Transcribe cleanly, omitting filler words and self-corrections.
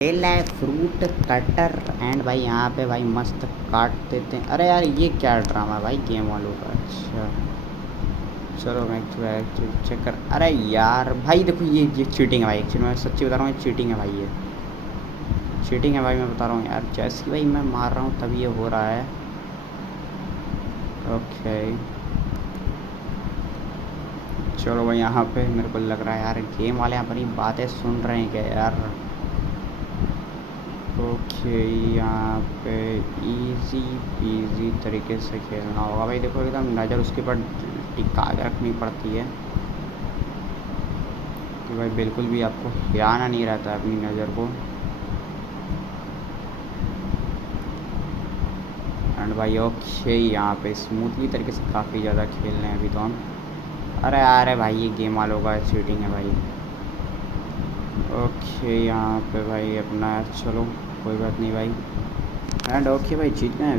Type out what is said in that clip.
ले fruit cutter and भाई यहाँ पे भाई मस्त काट देते हैं। अरे यार ये क्या ड्रामा है भाई गेम वालों का। अच्छा चलो मैं चेक कर। अरे यार भाई देखो ये चीटिंग है भाई। एक्चुअली मैं सच्ची बता रहा हूँ, ये चीटिंग है भाई, ये चीटिंग है भाई। मैं बता रहा हूँ यार, जैसे भाई मैं मार रहा हूँ तब ये हो रहा है। ओके चलो भाई, यहाँ पे मेरे को लग रहा है यार गेम वाले अपनी बातें सुन रहे हैं क्या यार। ओके यहाँ पे इजी पीजी तरीके से खेलना होगा भाई। देखो एकदम नज़र उसके ऊपर टिका के रखनी पड़ती है कि भाई बिल्कुल भी आपको हिलाना नहीं रहता है अपनी नज़र को। एंड भाई ओके यहाँ पे स्मूथली तरीके से काफ़ी ज़्यादा खेल रहे हैं अभी तो हम। अरे यार भाई ये गेम वालों का चीटिंग है भाई। ओके यहाँ पे भाई अपना चलो कोई बात नहीं भाई। एंड ओके भाई जीत गए अभी।